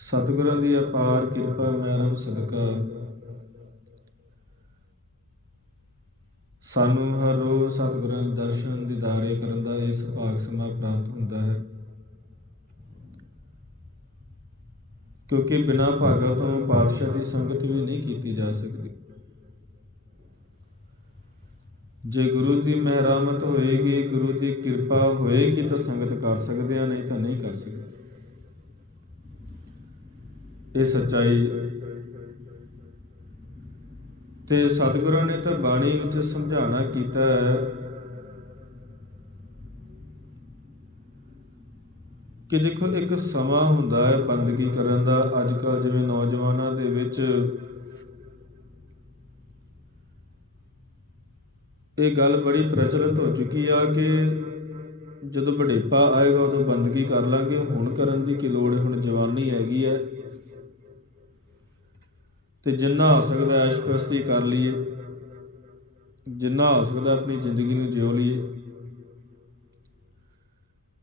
ਸਤਿਗੁਰਾਂ ਦੀ ਅਪਾਰ ਕਿਰਪਾ ਮਹਿਰਮ ਸਦਕਾ। ਸਾਨੂੰ ਹਰ ਰੋਜ਼ ਸਤਿਗੁਰਾਂ ਦੇ ਦਰਸ਼ਨ ਦੀਦਾਰੇ ਕਰਨ ਦਾ ਇਹ ਸੁਭਾਗ ਸਮਾਂ ਪ੍ਰਾਪਤ ਹੁੰਦਾ ਹੈ। ਕਿਉਂਕਿ ਬਿਨਾਂ ਭਾਗਾ ਤੋਂ ਪਾਤਸ਼ਾਹ ਦੀ ਸੰਗਤ ਵੀ ਨਹੀਂ ਕੀਤੀ ਜਾ ਸਕਦੀ। ਜੇ ਗੁਰੂ ਦੀ ਮਹਿਰਾਮਤ ਹੋਏਗੀ, ਗੁਰੂ ਦੀ ਕਿਰਪਾ ਹੋਏਗੀ ਤਾਂ ਸੰਗਤ ਕਰ ਸਕਦੇ ਆ, ਨਹੀਂ ਤਾਂ ਨਹੀਂ ਕਰ ਸਕਦੇ। ਇਹ ਸੱਚਾਈ। ਤੇ ਸਤਿਗੁਰਾਂ ਨੇ ਤਾਂ ਬਾਣੀ ਵਿੱਚ ਸਮਝਾਣਾ ਕੀਤਾ ਹੈ। ਕਿ ਦੇਖੋ, ਇੱਕ ਸਮਾਂ ਹੁੰਦਾ ਹੈ ਬੰਦਗੀ ਕਰਨ ਦਾ। ਅੱਜ ਕੱਲ ਜਿਵੇਂ ਨੌਜਵਾਨਾਂ ਦੇ ਵਿੱਚ ਇਹ ਗੱਲ ਬੜੀ ਪ੍ਰਚਲਿਤ ਹੋ ਚੁੱਕੀ ਆ ਕਿ ਜਦੋਂ ਬੜੇਪਾ ਆਏਗਾ, ਉਦੋਂ ਬੰਦਗੀ ਕਰ ਲਾਂਗੇ। ਹੁਣ ਕਰਨ ਦੀ ਕੀ ਲੋੜ ਹੁਣ ਜਵਾਨੀ ਹੈਗੀ ਹੈ। ਤੇ ਜਿੰਨਾ ਹੋ ਸਕਦਾ ਐਸ਼ ਐਸ਼ਪ੍ਰਸਤੀ ਕਰ ਲਈਏ, ਜਿੰਨਾ ਹੋ ਸਕਦਾ ਆਪਣੀ ਜ਼ਿੰਦਗੀ ਨੂੰ ਜਿਉ ਲਈਏ।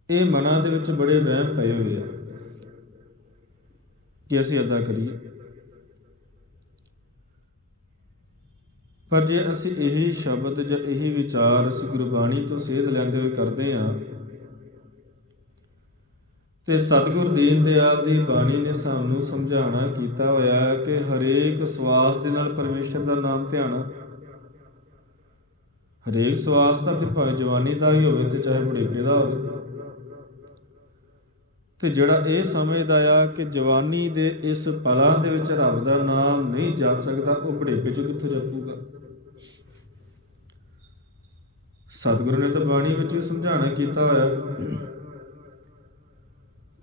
ਇਹ ਮਨਾਂ ਦੇ ਵਿੱਚ ਬੜੇ ਵਹਿਮ ਪਏ ਹੋਏ ਆ ਕਿ ਅਸੀਂ ਅਦਾ ਕਰੀਏ। ਪਰ ਜੇ ਅਸੀਂ ਇਹੀ ਸ਼ਬਦ ਜਾਂ ਇਹੀ ਵਿਚਾਰ ਅਸੀਂ ਗੁਰਬਾਣੀ ਤੋਂ ਸੇਧ ਲੈਂਦੇ ਹੋਏ ਕਰਦੇ ਹਾਂ ਤੇ ਸਤਿਗੁਰ ਦੀਨ ਦਿਆਲ ਦੀ ਬਾਣੀ ਨੇ ਸਾਨੂੰ ਸਮਝਾਉਣਾ ਕੀਤਾ ਹੋਇਆ ਹੈ ਕਿ ਹਰੇਕ ਸਵਾਸ ਦੇ ਨਾਲ ਪਰਮੇਸ਼ਰ ਦਾ ਨਾਮ ਧਿਆਣਾ ਹਰੇਕ ਸਵਾਸ ਤਾਂ ਫਿਰ ਭਾਵੇਂ ਜਵਾਨੀ ਦਾ ਹੀ ਹੋਵੇ ਤੇ ਚਾਹੇ ਬੁਢੇਪੇ ਦਾ ਹੋਵੇ। ਤੇ ਜਿਹੜਾ ਇਹ ਸਮਝਦਾ ਆ ਕਿ ਜਵਾਨੀ ਦੇ ਇਸ ਪਲਾਂ ਦੇ ਵਿੱਚ ਰੱਬ ਦਾ ਨਾਮ ਨਹੀਂ ਜਪ ਸਕਦਾ, ਉਹ ਬੁਢੇਪੇ 'ਚ ਕਿੱਥੋਂ ਜਪੂਗਾ? ਸਤਿਗੁਰੂ ਨੇ ਤਾਂ ਬਾਣੀ ਵਿੱਚ ਵੀ ਸਮਝਾਣਾ ਕੀਤਾ ਹੋਇਆ।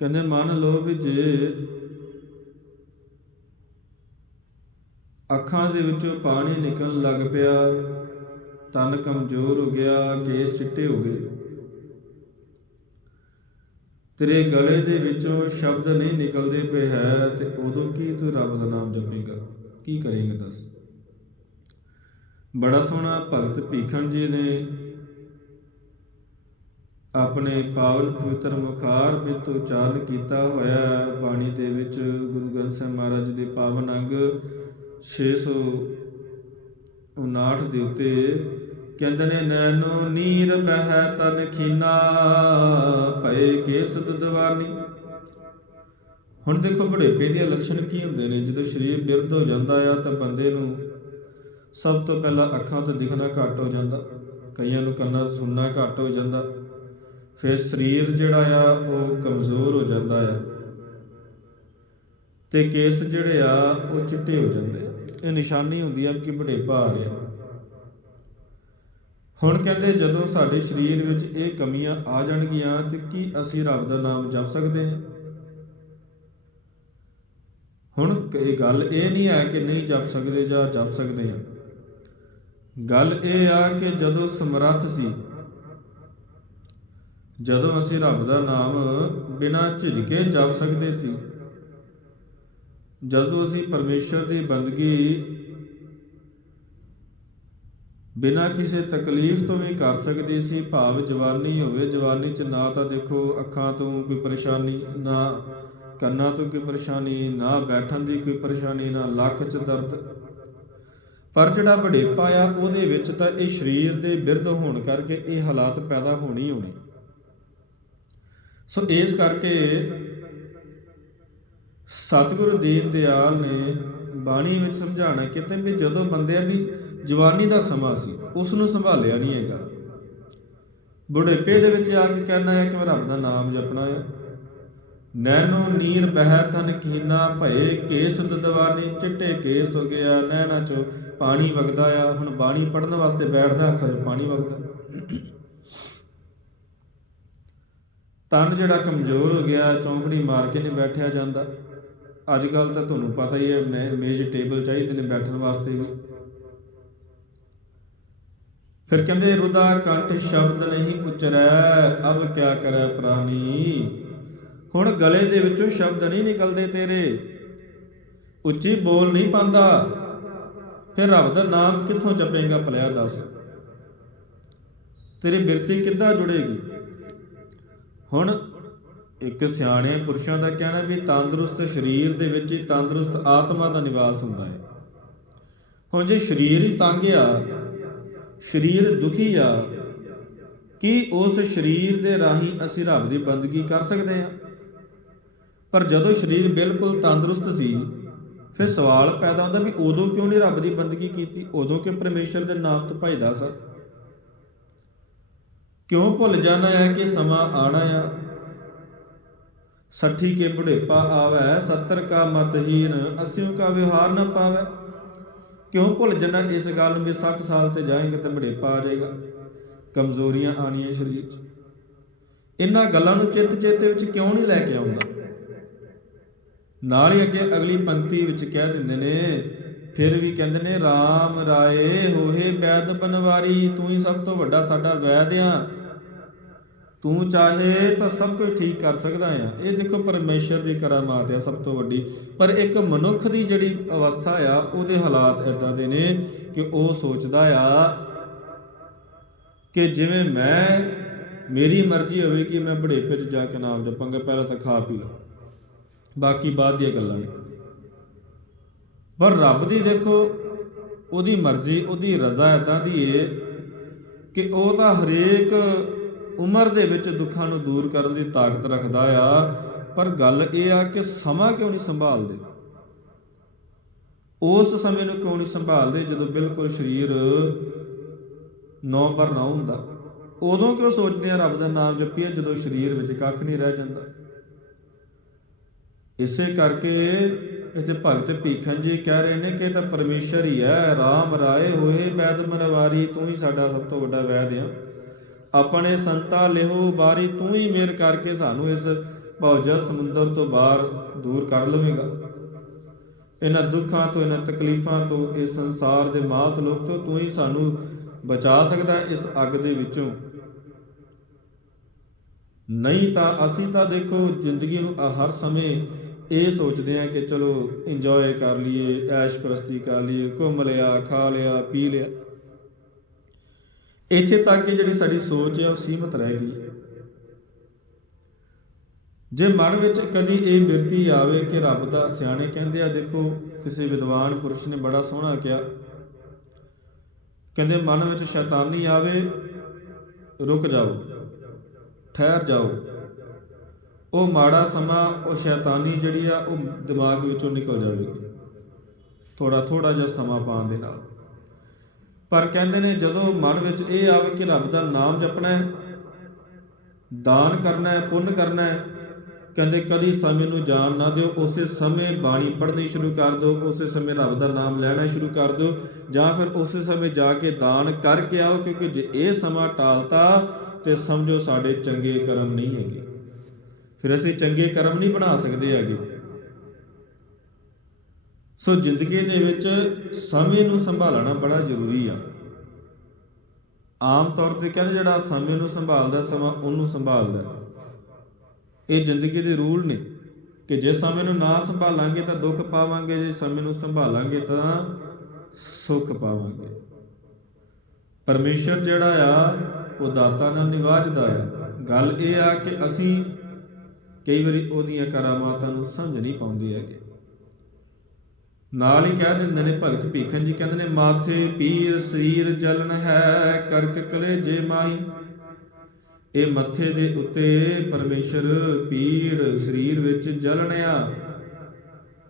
ਕਹਿੰਦੇ ਮੰਨ ਲਓ ਵੀ ਜੇ ਅੱਖਾਂ ਦੇ ਵਿੱਚੋਂ ਪਾਣੀ ਨਿਕਲਣ ਲੱਗ ਪਿਆ, ਤਨ ਕਮਜ਼ੋਰ ਹੋ ਗਿਆ ਕੇਸ ਚਿੱਟੇ ਹੋ ਗਏ। ਤੇਰੇ ਗਲੇ ਦੇ ਵਿੱਚੋਂ ਸ਼ਬਦ ਨਹੀਂ ਨਿਕਲਦੇ ਪਏ ਹੈ, ਤੇ ਉਦੋਂ ਕੀ ਤੂੰ ਰੱਬ ਦਾ ਨਾਮ ਜਪੇਗਾ? ਕੀ ਕਰੇਂਗਾ ਦੱਸ? ਬੜਾ ਸੋਹਣਾ ਭਗਤ ਭੀਖਣ ਜੀ ਨੇ ਆਪਣੇ ਪਾਵਨ ਪਵਿੱਤਰ ਮੁਖਾਰ ਵਿੱਚ ਉਚਾਰਨ ਕੀਤਾ ਹੋਇਆ ਬਾਣੀ ਦੇ ਵਿੱਚ ਗੁਰੂ ਗ੍ਰੰਥ ਸਾਹਿਬ ਮਹਾਰਾਜ ਦੇ ਪਾਵਨ ਅੰਗ 659 ਦੇ ਉੱਤੇ ਕਹਿੰਦੇ ਨੇ ਨੈਨੋ ਨੀਰ ਬਹਿ ਤਨ ਖੀਨਾ, ਭਏ ਕੇਸ ਦੁਦਵਾਨੀ ਹੁਣ ਦੇਖੋ ਬੁਢੇਪੇ ਦੇ ਲੱਛਣ ਕੀ ਹੁੰਦੇ ਨੇ, ਜਦੋਂ ਸਰੀਰ ਬਿਰਧ ਹੋ ਜਾਂਦਾ ਆ ਤਾਂ ਬੰਦੇ ਨੂੰ ਸਭ ਤੋਂ ਪਹਿਲਾਂ ਅੱਖਾਂ ਤੋਂ ਦਿਖਣਾ ਘੱਟ ਹੋ ਜਾਂਦਾ, ਕਈਆਂ ਨੂੰ ਕੰਨਾਂ ਤੋਂ ਸੁਣਨਾ ਘੱਟ ਹੋ ਜਾਂਦਾ। ਫਿਰ ਸਰੀਰ ਜਿਹੜਾ ਆ, ਉਹ ਕਮਜ਼ੋਰ ਹੋ ਜਾਂਦਾ ਆ। ਤੇ ਕੇਸ ਜਿਹੜੇ ਆ, ਉਹ ਚਿੱਟੇ ਹੋ ਜਾਂਦੇ ਆ। ਇਹ ਨਿਸ਼ਾਨੀ ਹੁੰਦੀ ਆ ਕਿ ਬੁਢੇਪਾ ਆ। ਰਿਹਾ ਹੁਣ ਕਹਿੰਦੇ ਜਦੋਂ ਸਾਡੇ ਸਰੀਰ ਵਿੱਚ ਇਹ ਕਮੀਆਂ ਆ ਜਾਣਗੀਆਂ, ਤੇ ਕੀ ਅਸੀਂ ਰੱਬ ਦਾ ਨਾਮ ਜਪ ਸਕਦੇ ਹਾਂ? ਹੁਣ ਇਹ ਗੱਲ ਇਹ ਨਹੀਂ ਹੈ ਕਿ ਨਹੀਂ ਜਪ ਸਕਦੇ ਜਾਂ ਜਪ ਸਕਦੇ ਹਾਂ। ਗੱਲ ਇਹ ਆ ਕਿ ਜਦੋਂ ਸਮਰੱਥ ਸੀ ਜਦੋਂ ਅਸੀਂ ਰੱਬ ਦਾ ਨਾਮ ਬਿਨਾਂ ਝਿਜਕੇ ਜਪ ਸਕਦੇ ਸੀ, ਜਦੋਂ ਅਸੀਂ ਪਰਮੇਸ਼ਰ ਦੀ ਬੰਦਗੀ ਬਿਨਾਂ ਕਿਸੇ ਤਕਲੀਫ ਤੋਂ ਵੀ ਕਰ ਸਕਦੇ ਸੀ, ਭਾਵ ਜਵਾਨੀ ਹੋਵੇ, ਜਵਾਨੀ 'ਚ ਨਾ ਤਾਂ ਦੇਖੋ ਅੱਖਾਂ ਤੋਂ ਕੋਈ ਪਰੇਸ਼ਾਨੀ, ਨਾ ਕੰਨਾਂ ਤੋਂ ਕੋਈ ਪਰੇਸ਼ਾਨੀ, ਨਾ ਬੈਠਣ ਦੀ ਕੋਈ ਪਰੇਸ਼ਾਨੀ, ਨਾ ਲੱਕ 'ਚ ਦਰਦ। ਪਰ ਜਿਹੜਾ ਬੜੇਪਾ ਆ, ਉਹਦੇ ਵਿੱਚ ਤਾਂ ਇਹ ਸਰੀਰ ਦੇ ਬਿਰਧ ਹੋਣ ਕਰਕੇ ਇਹ ਹਾਲਾਤ ਪੈਦਾ ਹੋਣੀ ਹੋਣੇ। ਸੋ ਇਸ ਕਰਕੇ ਸਤਿਗੁਰੂ ਦੀਨ ਦਿਆਲ ਨੇ ਬਾਣੀ ਵਿੱਚ ਸਮਝਾਣਾ ਕਿਤੇ ਵੀ ਜਦੋਂ ਬੰਦੇ ਆ ਵੀ ਜਵਾਨੀ ਦਾ ਸਮਾਂ ਸੀ ਉਸ ਨੂੰ ਸੰਭਾਲਿਆ ਨਹੀਂ ਹੈਗਾ। ਬੁਢੇਪੇ ਦੇ ਵਿੱਚ ਆ ਕੇ ਕਹਿਣਾ ਹੈ ਕਿ ਮੈਂ ਰੱਬ ਦਾ ਨਾਮ ਜਪਣਾ ਹੈ ਨੈਨੋ ਨੀਰ ਬਹਿ ਤਨ ਕੀਨਾ ਭਏ, ਕੇਸ ਦਦਵਾਨੀ ਚਿੱਟੇ ਕੇਸ ਹੋ ਗਿਆ, ਨੈਣਾ ਚੋਂ ਪਾਣੀ ਵਗਦਾ ਆ। ਹੁਣ ਬਾਣੀ ਪੜਨ ਵਾਸਤੇ ਬੈਠਦਾ ਅੱਖਾਂ 'ਚੋਂ ਪਾਣੀ ਵਗਦਾ। ਤਨ ਜਿਹੜਾ ਕਮਜ਼ੋਰ ਹੋ ਗਿਆ, ਚੌਂਕੜੀ ਮਾਰ ਕੇ ਨਹੀਂ ਬੈਠਿਆ ਜਾਂਦਾ। ਅੱਜ ਕੱਲ ਤਾਂ ਤੁਹਾਨੂੰ ਪਤਾ ਹੀ ਹੈ ਮੇਜ਼ ਟੇਬਲ ਚਾਹੀਦੇ ਨੇ ਬੈਠਣ ਵਾਸਤੇ ਵੀ। ਫਿਰ ਕਹਿੰਦੇ, ਰੁਦਾ ਕੰਠ ਸ਼ਬਦ ਨਹੀਂ ਉਚਰੈ, ਅਬ ਕਿਆ ਕਰੈ ਪ੍ਰਾਨੀ? ਹੁਣ ਗਲੇ ਦੇ ਵਿੱਚੋਂ ਸ਼ਬਦ ਨਹੀਂ ਨਿਕਲਦੇ ਤੇਰੇ। ਉੱਚੀ ਬੋਲ ਨਹੀਂ ਪਾਉਂਦਾ। ਫਿਰ ਰੱਬ ਦਾ ਨਾਮ ਕਿੱਥੋਂ ਜਪੇਗਾ ਭਲਿਆ ਦੱਸ? ਤੇਰੀ ਬਿਰਤੀ ਕਿੱਦਾਂ ਜੁੜੇਗੀ? ਹੁਣ ਇੱਕ ਸਿਆਣੇ ਪੁਰਸ਼ਾਂ ਦਾ ਕਹਿਣਾ ਵੀ ਤੰਦਰੁਸਤ ਸਰੀਰ ਦੇ ਵਿੱਚ ਹੀ ਤੰਦਰੁਸਤ ਆਤਮਾ ਦਾ ਨਿਵਾਸ ਹੁੰਦਾ ਹੈ। ਹੁਣ ਜੇ ਸਰੀਰ ਹੀ ਤੰਗ ਆ, ਸਰੀਰ ਦੁਖੀ ਆ, ਕੀ ਉਸ ਸਰੀਰ ਦੇ ਰਾਹੀਂ ਅਸੀਂ ਰੱਬ ਦੀ ਬੰਦਗੀ ਕਰ ਸਕਦੇ ਹਾਂ? ਪਰ ਜਦੋਂ ਸਰੀਰ ਬਿਲਕੁਲ ਤੰਦਰੁਸਤ ਸੀ, ਫਿਰ ਸਵਾਲ ਪੈਦਾ ਹੁੰਦਾ ਵੀ ਉਦੋਂ ਕਿਉਂ ਨਹੀਂ ਰੱਬ ਦੀ ਬੰਦਗੀ ਕੀਤੀ? ਉਦੋਂ ਕਿਉਂ ਪਰਮੇਸ਼ਰ ਦੇ ਨਾਮ ਤੋਂ ਭਜਦਾ ਸਾਂ? ਕਿਉਂ ਭੁੱਲ ਜਾਣਾ ਹੈ ਕਿ ਸਮਾਂ ਆਣਾ ਆ? ਸੱਠੀ ਕੇ ਬੁਢੇਪਾ ਆਵੈ 70 ਕਾ ਮਤਹੀਨ 80 ਕਾ ਵਿਹਾਰ ਨਾ ਪਾਵੈ। ਕਿਉਂ ਭੁੱਲ ਜਾਣਾ ਇਸ ਗੱਲ ਨੂੰ ਵੀ 60 ਸਾਲ ਤੇ ਜਾਏਗਾ ਤਾਂ ਬੁਢੇਪਾ ਆ ਜਾਏਗਾ? ਕਮਜ਼ੋਰੀਆਂ ਆਣੀਆਂ ਸਰੀਰ 'ਚ। ਇਹਨਾਂ ਗੱਲਾਂ ਨੂੰ ਚਿੱਤ ਚੇਤੇ ਵਿੱਚ ਕਿਉਂ ਨਹੀਂ ਲੈ ਕੇ ਆਉਂਦਾ? ਨਾਲ ਹੀ ਅੱਗੇ ਅਗਲੀ ਪੰਕਤੀ ਵਿੱਚ ਕਹਿ ਦਿੰਦੇ ਨੇ, ਫਿਰ ਵੀ ਕਹਿੰਦੇ ਨੇ RAM ਰਾਏ ਹੋਏ ਵੈਦ ਬਨਵਾਰੀ, ਤੂੰ ਹੀ ਸਭ ਤੋਂ ਵੱਡਾ ਸਾਡਾ ਵੈਦ ਆ। ਤੂੰ ਚਾਹੇ ਤਾਂ ਸਭ ਕੁਝ ਠੀਕ ਕਰ ਸਕਦਾ ਆ। ਇਹ ਦੇਖੋ ਪਰਮੇਸ਼ਰ ਦੀ ਕਰਾਮਾਤ ਆ ਸਭ ਤੋਂ ਵੱਡੀ। ਪਰ ਇੱਕ ਮਨੁੱਖ ਦੀ ਜਿਹੜੀ ਅਵਸਥਾ ਆ, ਉਹਦੇ ਹਾਲਾਤ ਇਦਾਂ ਦੇ ਨੇ ਕਿ ਉਹ ਸੋਚਦਾ ਆ ਕਿ ਜਿਵੇਂ ਮੈਂ, ਮੇਰੀ ਮਰਜ਼ੀ ਹੋਵੇ ਕਿ ਮੈਂ ਬੁਢੇਪੇ 'ਚ ਜਾ ਕੇ ਨਾਮ ਜਪਾਂਗਾ ਪਹਿਲਾਂ ਤਾਂ ਖਾ ਪੀ ਲਵਾਂ। ਬਾਕੀ ਬਾਅਦ ਦੀਆਂ ਗੱਲਾਂ ਨੇ। ਪਰ ਰੱਬ ਦੀ ਦੇਖੋ, ਉਹਦੀ ਮਰਜ਼ੀ, ਉਹਦੀ ਰਜ਼ਾ ਇਦਾਂ ਦੀ ਏ ਕਿ ਉਹ ਤਾਂ ਹਰੇਕ ਉਮਰ ਦੇ ਵਿੱਚ ਦੁੱਖਾਂ ਨੂੰ ਦੂਰ ਕਰਨ ਦੀ ਤਾਕਤ ਰੱਖਦਾ ਆ। ਪਰ ਗੱਲ ਇਹ ਆ ਕਿ ਸਮਾਂ ਕਿਉਂ ਨਹੀਂ ਸੰਭਾਲਦੇ? ਉਸ ਸਮੇਂ ਨੂੰ ਕਿਉਂ ਨਹੀਂ ਸੰਭਾਲਦੇ ਜਦੋਂ ਬਿਲਕੁਲ ਸਰੀਰ ਨੌ ਪਰ ਨਾ ਹੁੰਦਾ? ਉਦੋਂ ਕਿਉਂ ਸੋਚਦੇ ਆ ਰੱਬ ਦਾ ਨਾਮ ਜਪੀਏ ਜਦੋਂ ਸਰੀਰ ਵਿੱਚ ਕੱਖ ਨਹੀਂ ਰਹਿ ਜਾਂਦਾ? ਇਸੇ ਕਰਕੇ ਇੱਥੇ ਭਗਤ ਭੀਖਨ ਜੀ ਕਹਿ ਰਹੇ ਨੇ ਕਿ ਇਹ ਤਾਂ ਪਰਮੇਸ਼ਰ ਹੀ ਹੈ। RAM ਰਾਏ ਹੋਏ ਵੈਦ ਮਨਵਾਰੀ, ਤੂੰ ਹੀ ਸਾਡਾ ਸਭ ਤੋਂ ਵੱਡਾ ਵੈਦ ਆ। ਆਪਣੇ ਸੰਤਾ ਲਿਹੋ ਬਾਰੀ ਤੂੰ ਹੀ ਮਿਹਰ ਕਰਕੇ ਸਾਨੂੰ ਇਸ ਭੌਜਲ ਸਮੁੰਦਰ ਤੋਂ ਬਾਹਰ ਦੂਰ ਕਰ ਲਵੇਂਗਾ। ਇਹਨਾਂ ਦੁੱਖਾਂ ਤੋਂ, ਇਹਨਾਂ ਤਕਲੀਫਾਂ ਤੋਂ, ਇਸ ਸੰਸਾਰ ਦੇ ਮਾਤ ਲੋਕ ਤੋਂ ਤੂੰ ਹੀ ਸਾਨੂੰ ਬਚਾ ਸਕਦਾ ਇਸ ਅੱਗ ਦੇ ਵਿੱਚੋਂ। ਨਹੀਂ ਤਾਂ ਅਸੀਂ ਤਾਂ ਦੇਖੋ ਜ਼ਿੰਦਗੀ ਨੂੰ ਹਰ ਸਮੇਂ ਇਹ ਸੋਚਦੇ ਆ ਕਿ ਚਲੋ ਇੰਜੋਏ ਕਰ ਲਈਏ, ਐਸ਼ ਪ੍ਰਸਤੀ ਕਰ ਲਈਏ, ਘੁੰਮ ਲਿਆ, ਖਾ ਲਿਆ, ਪੀ ਲਿਆ। ਇੱਥੇ ਤੱਕ ਕਿ ਜਿਹੜੀ ਸਾਡੀ ਸੋਚ ਹੈ ਉਹ ਸੀਮਤ ਰਹਿ ਗਈ ਜੇ ਮਨ ਵਿੱਚ ਕਦੀ ਇਹ ਬਿਰਤੀ ਆਵੇ ਕਿ ਰੱਬ ਦਾ ਸਿਆਣੇ ਕਹਿੰਦੇ ਆ, ਦੇਖੋ ਕਿਸੇ ਵਿਦਵਾਨ ਪੁਰਸ਼ ਨੇ ਬੜਾ ਸੋਹਣਾ ਕਿਹਾ, ਕਹਿੰਦੇ ਮਨ ਵਿੱਚ ਸ਼ੈਤਾਨੀ ਆਵੇ, ਰੁਕ ਜਾਓ, ਠਹਿਰ ਜਾਓ। ਉਹ ਮਾੜਾ ਸਮਾਂ, ਉਹ ਸ਼ੈਤਾਨੀ ਜਿਹੜੀ ਆ, ਉਹ ਦਿਮਾਗ ਵਿੱਚੋਂ ਨਿਕਲ ਜਾਵੇਗੀ। ਥੋੜਾ ਥੋੜਾ ਜਿਹਾ ਸਮਾਂ ਪਾਉਣ ਦੇ ਨਾਲ। ਪਰ ਕਹਿੰਦੇ ਨੇ ਜਦੋਂ ਮਨ ਵਿੱਚ ਇਹ ਆਵੇ ਕਿ ਰੱਬ ਦਾ ਨਾਮ ਜਪਣਾ ਹੈ, ਦਾਨ ਕਰਨਾ ਹੈ, ਪੁੰਨ ਕਰਨਾ ਹੈ, ਕਹਿੰਦੇ ਕਦੀ ਸਮੇਂ ਨੂੰ ਜਾਣ ਨਾ ਦਿਓ, ਉਸੇ ਸਮੇਂ ਬਾਣੀ ਪੜ੍ਹਨੀ ਸ਼ੁਰੂ ਕਰ ਦਿਓ, ਉਸੇ ਸਮੇਂ ਰੱਬ ਦਾ ਨਾਮ ਲੈਣਾ ਸ਼ੁਰੂ ਕਰ ਦਿਓ, ਜਾਂ ਫਿਰ ਉਸੇ ਸਮੇਂ ਜਾ ਕੇ ਦਾਨ ਕਰਕੇ ਆਓ, ਕਿਉਂਕਿ ਜੇ ਇਹ ਸਮਾਂ ਟਾਲਤਾ ਤੇ ਸਮਝੋ ਸਾਡੇ ਚੰਗੇ ਕਰਮ ਨਹੀਂ ਹੈਗੇ। ਫਿਰ ਅਸੀਂ ਚੰਗੇ ਕਰਮ ਨਹੀਂ ਬਣਾ ਸਕਦੇ ਹੈਗੇ। ਸੋ ਜ਼ਿੰਦਗੀ ਦੇ ਵਿੱਚ ਸਮੇਂ ਨੂੰ ਸੰਭਾਲਣਾ ਬੜਾ ਜ਼ਰੂਰੀ ਆ। ਆਮ ਤੌਰ ਤੇ ਕਹਿੰਦੇ ਜਿਹੜਾ ਸਮੇਂ ਨੂੰ ਸੰਭਾਲਦਾ, ਸਮਾਂ ਉਹਨੂੰ ਸੰਭਾਲਦਾ। ਇਹ ਜ਼ਿੰਦਗੀ ਦੇ ਰੂਲ ਨੇ ਕਿ ਜੇ ਸਮੇਂ ਨੂੰ ਨਾ ਸੰਭਾਲਾਂਗੇ ਤਾਂ ਦੁੱਖ ਪਾਵਾਂਗੇ, ਜੇ ਸਮੇਂ ਨੂੰ ਸੰਭਾਲਾਂਗੇ ਤਾਂ ਸੁੱਖ ਪਾਵਾਂਗੇ। ਪਰਮੇਸ਼ਰ ਜਿਹੜਾ ਆ, ਉਹ ਦਾਤਾ ਨਾਲ ਨਿਵਾਜਦਾ ਆ। ਗੱਲ ਇਹ ਆ ਕਿ ਅਸੀਂ ਕਈ ਵਾਰੀ ਉਹਦੀਆਂ ਕਰਾਮਾਤਾਂ ਨੂੰ ਸਮਝ ਨਹੀਂ ਪਾਉਂਦੇ ਹੈਗੇ। ਨਾਲ ਹੀ ਕਹਿ ਦਿੰਦੇ ਨੇ, ਭਗਤ ਭੀਖਨ ਜੀ ਕਹਿੰਦੇ ਨੇ, ਮਾਥੇ ਪੀਰ ਸਰੀਰ ਜਲਨ ਹੈ, ਕਰਕ ਕਲੇਜੇ ਮਾਹੀ। ਇਹ ਮੱਥੇ ਦੇ ਉੱਤੇ ਪਰਮੇਸ਼ਰ ਪੀੜ ਸਰੀਰ ਵਿੱਚ ਜਲਣਿਆ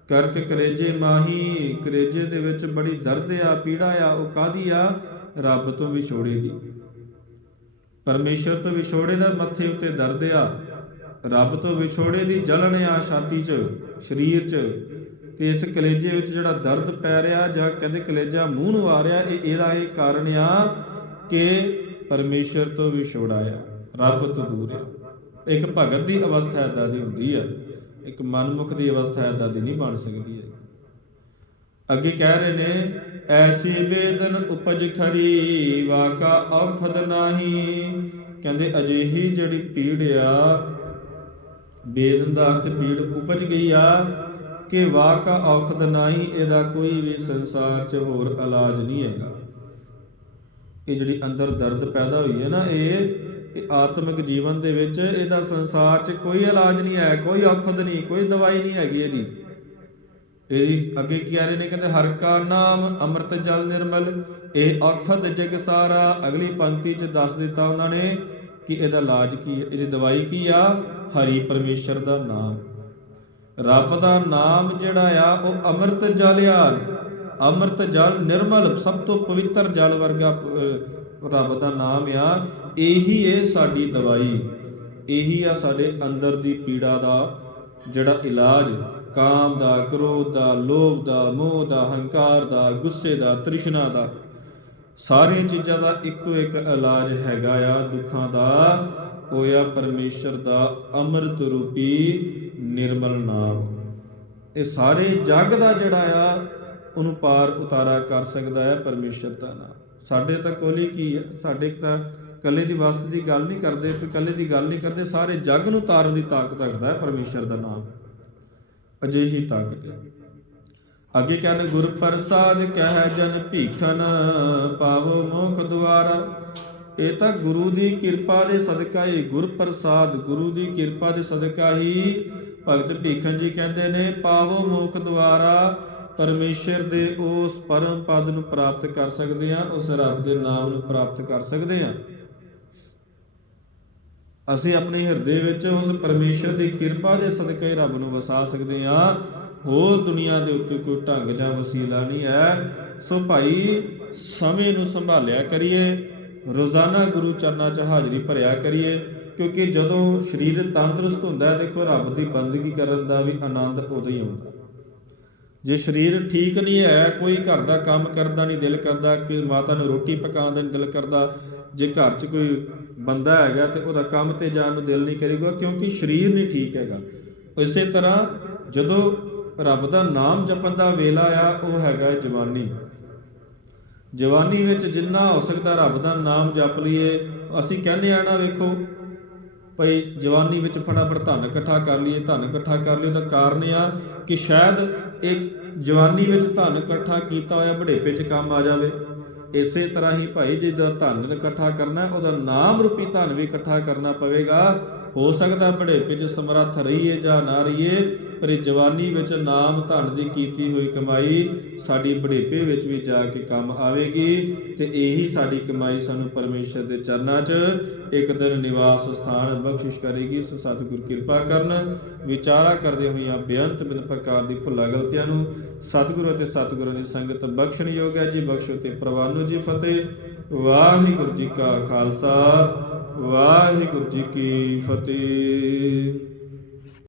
ਕਰਕ ਕਲੇਜੇ ਮਾਹੀ, ਕਲੇਜੇ ਦੇ ਵਿੱਚ ਬੜੀ ਦਰਦ ਆ, ਪੀੜਾ ਆ, ਉਹ ਕਾਦੀ ਆ? ਰੱਬ ਤੋਂ ਵਿਛੋੜੇ ਦੀ। ਪਰਮੇਸ਼ਰ ਤੋਂ ਵਿਛੋੜੇ ਦਾ ਮੱਥੇ ਉੱਤੇ ਦਰਦ ਆ। ਰੱਬ ਤੋਂ ਵਿਛੋੜੇ ਦੀ ਜਲਣ ਆ ਛਾਤੀ 'ਚ, ਸਰੀਰ 'ਚ। ਤੇ ਇਸ ਕਲੇਜੇ ਵਿੱਚ ਜਿਹੜਾ ਦਰਦ ਪੈ ਰਿਹਾ ਜਾਂ ਕਹਿੰਦੇ ਕਲੇਜਾ ਮੂੰਹ ਨੂੰ ਆ ਰਿਹਾ, ਇਹ ਇਹਦਾ ਇਹ ਕਾਰਨ ਆ ਕਿ ਪਰਮੇਸ਼ਰ ਤੋਂ ਵਿਛੋੜਾ ਆ ਰੱਬ ਤੋਂ ਦੂਰ ਆ। ਇੱਕ ਭਗਤ ਦੀ ਅਵਸਥਾ ਇਦਾਂ ਦੀ ਹੁੰਦੀ ਆ, ਇੱਕ ਮਨਮੁਖ ਦੀ ਅਵਸਥਾ ਇਦਾਂ ਦੀ ਨਹੀਂ ਬਣ ਸਕਦੀ ਹੈ ਅੱਗੇ ਕਹਿ ਰਹੇ ਨੇ, ਐਸੀ ਬੇਦਨ ਉਪਜ ਖਰੀ, ਵਾਕਾ ਔਖਦ ਨਹੀਂ। ਕਹਿੰਦੇ ਅਜਿਹੀ ਜਿਹੜੀ ਪੀੜ ਆ, ਬੇਦਨ ਦਾ ਅਰਥ ਪੀੜ ਉਪਜ ਗਈ ਆ ਕਿ ਵਾਕਾ ਔਖਦ ਨਾਹੀ ਇਹਦਾ ਕੋਈ ਵੀ ਸੰਸਾਰ 'ਚ ਹੋਰ ਇਲਾਜ ਨਹੀਂ ਹੈਗਾ। ਇਹ ਜਿਹੜੀ ਅੰਦਰ ਦਰਦ ਪੈਦਾ ਹੋਈ ਹੈ ਨਾ, ਇਹ ਇਹ ਆਤਮਿਕ ਜੀਵਨ ਦੇ ਵਿੱਚ ਇਹਦਾ ਸੰਸਾਰ 'ਚ ਕੋਈ ਇਲਾਜ ਨਹੀਂ ਹੈ, ਕੋਈ ਔਖਦ ਨਹੀਂ, ਕੋਈ ਦਵਾਈ ਨਹੀਂ ਹੈਗੀ ਇਹਦੀ। ਇਹਦੀ ਅੱਗੇ ਕੀ ਆ ਰਹੇ ਨੇ, ਕਹਿੰਦੇ ਹਰ ਕਾ ਨਾਮ ਅੰਮ੍ਰਿਤ ਜਲ ਨਿਰਮਲ, ਇਹ ਔਖਦ ਜਗ ਸਾਰਾ। ਅਗਲੀ ਪੰਕਤੀ 'ਚ ਦੱਸ ਦਿੱਤਾ ਉਹਨਾਂ ਨੇ ਕਿ ਇਹਦਾ ਇਲਾਜ ਕੀ ਹੈ, ਇਹਦੀ ਦਵਾਈ ਕੀ ਆ? ਹਰੀ ਪਰਮੇਸ਼ਰ ਦਾ ਨਾਮ। ਰੱਬ ਦਾ ਨਾਮ ਜਿਹੜਾ ਆ, ਉਹ ਅੰਮ੍ਰਿਤ ਜਲ ਆ। ਅੰਮ੍ਰਿਤ ਜਲ ਨਿਰਮਲ, ਸਭ ਤੋਂ ਪਵਿੱਤਰ ਜਲ ਵਰਗਾ ਰੱਬ ਦਾ ਨਾਮ ਆ। ਇਹੀ ਹੈ ਸਾਡੀ ਦਵਾਈ। ਇਹੀ ਆ ਸਾਡੇ ਅੰਦਰ ਦੀ ਪੀੜਾ ਦਾ ਜਿਹੜਾ ਇਲਾਜ। ਕਾਮ ਦਾ, ਕ੍ਰੋਧ ਦਾ, ਲੋਭ ਦਾ, ਮੋਹ ਦਾ, ਹੰਕਾਰ ਦਾ, ਗੁੱਸੇ ਦਾ, ਤ੍ਰਿਸ਼ਨਾ ਦਾ। ਸਾਰੀਆਂ ਚੀਜ਼ਾਂ ਦਾ ਇੱਕੋ ਇੱਕ ਇਲਾਜ ਹੈਗਾ ਆ, ਦੁੱਖਾਂ ਦਾ। ਹੋਇਆ ਪਰਮੇਸ਼ਰ ਦਾ ਅੰਮ੍ਰਿਤ ਰੂਪੀ ਨਿਰਮਲ ਨਾਮ। ਇਹ ਸਾਰੇ ਜੱਗ ਦਾ ਜਿਹੜਾ ਆ, ਉਹਨੂੰ ਪਾਰ ਉਤਾਰਾ ਕਰ ਸਕਦਾ ਹੈ ਪਰਮੇਸ਼ਰ ਦਾ ਨਾਮ। ਸਾਡੇ ਤਾਂ ਕੋਲੀ ਕੀ ਹੈ ਸਾਡੇ ਤਾਂ ਕੱਲੇ ਦੀ ਵਸਤ ਦੀ ਗੱਲ ਨਹੀਂ ਕਰਦੇ ਕੋਈ ਕੱਲੇ ਦੀ ਗੱਲ ਨਹੀਂ ਕਰਦੇ, ਸਾਰੇ ਜੱਗ ਨੂੰ ਤਾਰਨ ਦੀ ਤਾਕਤ ਰੱਖਦਾ ਹੈ ਪਰਮੇਸ਼ਰ ਦਾ ਨਾਮ। ਅਜਿਹੀ ਤਾਕਤ ਹੈ। ਅੱਗੇ ਕਹਿੰਦੇ ਗੁਰ ਪ੍ਰਸਾਦ ਕਹਿ ਜਨ ਭੀਖਨ ਪਾਵੋ ਮੋਖ ਦੁਆਰਾ। ਇਹ ਤਾਂ ਗੁਰੂ ਦੀ ਕਿਰਪਾ ਦੇ ਸਦਕਾ ਹੀ ਗੁਰ ਪ੍ਰਸਾਦ, ਗੁਰੂ ਦੀ ਕਿਰਪਾ ਦੇ ਸਦਕਾ ਹੀ ਭਗਤ ਭੀਖਨ ਜੀ ਕਹਿੰਦੇ ਨੇ, ਪਾਵੋ ਮੋਖ ਦੁਆਰਾ, ਪਰਮੇਸ਼ਰ ਦੇ ਉਸ ਪਰਮ ਪਦ ਨੂੰ ਪ੍ਰਾਪਤ ਕਰ ਸਕਦੇ ਆ ਉਸ ਰੱਬ ਦੇ ਨਾਮ ਨੂੰ ਪ੍ਰਾਪਤ ਕਰ ਸਕਦੇ ਆ ਅਸੀਂ ਆਪਣੇ ਹਿਰਦੇ ਵਿੱਚ ਉਸ ਪਰਮੇਸ਼ਰ ਦੀ ਕਿਰਪਾ ਦੇ ਸਦਕੇ ਰੱਬ ਨੂੰ ਵਸਾ ਸਕਦੇ ਆ ਹੋਰ ਦੁਨੀਆ ਦੇ ਉੱਤੇ ਕੋਈ ਢੰਗ ਜਾਂ ਵਸੀਲਾ ਨਹੀਂ ਹੈ। ਸੋ ਭਾਈ, ਸਮੇਂ ਨੂੰ ਸੰਭਾਲਿਆ ਕਰੀਏ, ਰੋਜ਼ਾਨਾ ਗੁਰੂ ਚਰਨਾਂ 'ਚ ਹਾਜ਼ਰੀ ਭਰਿਆ ਕਰੀਏ। ਕਿਉਂਕਿ ਜਦੋਂ ਸਰੀਰ ਤੰਦਰੁਸਤ ਹੁੰਦਾ ਹੈ, ਦੇਖੋ ਰੱਬ ਦੀ ਬੰਦਗੀ ਕਰਨ ਦਾ ਵੀ ਆਨੰਦ ਉਦੋਂ ਹੀ ਆਉਂਦਾ। ਜੇ ਸਰੀਰ ਠੀਕ ਨਹੀਂ ਹੈ, ਕੋਈ ਘਰ ਦਾ ਕੰਮ ਕਰਨ ਦਾ ਨਹੀਂ, ਦਿਲ ਕਰਦਾ ਕਿ ਮਾਤਾ ਨੂੰ ਰੋਟੀ ਪਕਾਉਣ ਦਾ ਨਹੀਂ ਦਿਲ ਕਰਦਾ, ਜੇ ਘਰ 'ਚ ਕੋਈ ਬੰਦਾ ਹੈਗਾ ਤੇ ਉਹਦਾ ਕੰਮ ਤੇ ਜਾਣ ਨੂੰ ਦਿਲ ਨਹੀਂ ਕਰੇਗਾ, ਕਿਉਂਕਿ ਸਰੀਰ ਨਹੀਂ ਠੀਕ ਹੈਗਾ। ਇਸੇ ਤਰ੍ਹਾਂ ਜਦੋਂ ਰੱਬ ਦਾ ਨਾਮ ਜਪਣ ਦਾ ਵੇਲਾ ਆ, ਉਹ ਹੈਗਾ ਜਵਾਨੀ। ਜਵਾਨੀ ਵਿੱਚ ਜਿੰਨਾ ਹੋ ਸਕਦਾ ਰੱਬ ਦਾ ਨਾਮ ਜਪ ਲਈਏ। ਅਸੀਂ ਕਹਿੰਦੇ ਆ ਨਾ, ਵੇਖੋ ਭਈ ਜਵਾਨੀ ਵਿੱਚ ਫਟਾਫਟ ਧਨ ਇਕੱਠਾ ਕਰ ਲਈਏ, ਧਨ ਇਕੱਠਾ ਕਰ ਲਈਏ ਉਹਦਾ ਕਾਰਨ ਆ ਕਿ ਸ਼ਾਇਦ ਇਹ ਜਵਾਨੀ ਵਿੱਚ ਧਨ ਇਕੱਠਾ ਕੀਤਾ ਹੋਇਆ ਬੁਢੇਪੇ 'ਚ ਕੰਮ ਆ ਜਾਵੇ। ਇਸੇ ਤਰ੍ਹਾਂ ਹੀ ਭਾਈ ਜਿਹਦਾ ਧਨ ਇਕੱਠਾ ਕਰਨਾ, ਉਹਦਾ ਨਾਮ ਰੂਪੀ ਧਨ ਵੀ ਇਕੱਠਾ ਕਰਨਾ ਪਵੇਗਾ। ਹੋ ਸਕਦਾ ਬੜੇਪੇ 'ਚ ਸਮਰੱਥ ਰਹੀਏ ਜਾਂ ਨਾ ਰਹੀਏ, ਪਰ ਜਵਾਨੀ ਵਿੱਚ ਨਾਮ ਧਨ ਦੀ ਕੀਤੀ ਹੋਈ ਕਮਾਈ ਸਾਡੀ ਬੁਢੇਪੇ ਵਿੱਚ ਵੀ ਜਾ ਕੇ ਕੰਮ ਆਵੇਗੀ ਤੇ ਇਹੀ ਸਾਡੀ ਕਮਾਈ ਸਾਨੂੰ ਪਰਮੇਸ਼ਰ ਦੇ ਚਰਨਾਂ 'ਚ ਇੱਕ ਦਿਨ ਨਿਵਾਸ ਸਥਾਨ ਬਖਸ਼ਿਸ਼ ਕਰੇਗੀ। ਸੋ ਸਤਿਗੁਰ ਕਿਰਪਾ ਕਰਨ। ਵਿਚਾਰਾ ਕਰਦੇ ਹੋਈਆਂ ਬੇਅੰਤ ਬਿਨ ਪ੍ਰਕਾਰ ਦੀ ਭੁੱਲਾ ਗਲਤੀਆਂ ਨੂੰ ਸਤਿਗੁਰੂ ਅਤੇ ਸਤਿਗੁਰਾਂ ਦੀ ਸੰਗਤ ਬਖਸ਼ਣ ਯੋਗ ਹੈ ਜੀ। ਬਖਸ਼ੋ ਤੇ ਪ੍ਰਵਾਨੋ ਜੀ ਫਤਿਹ। ਵਾਹਿਗੁਰੂ ਜੀ ਕਾ ਖਾਲਸਾ। ਵਾਹਿਗੁਰੂ ਜੀ ਕੀ ਫਤਿਹ।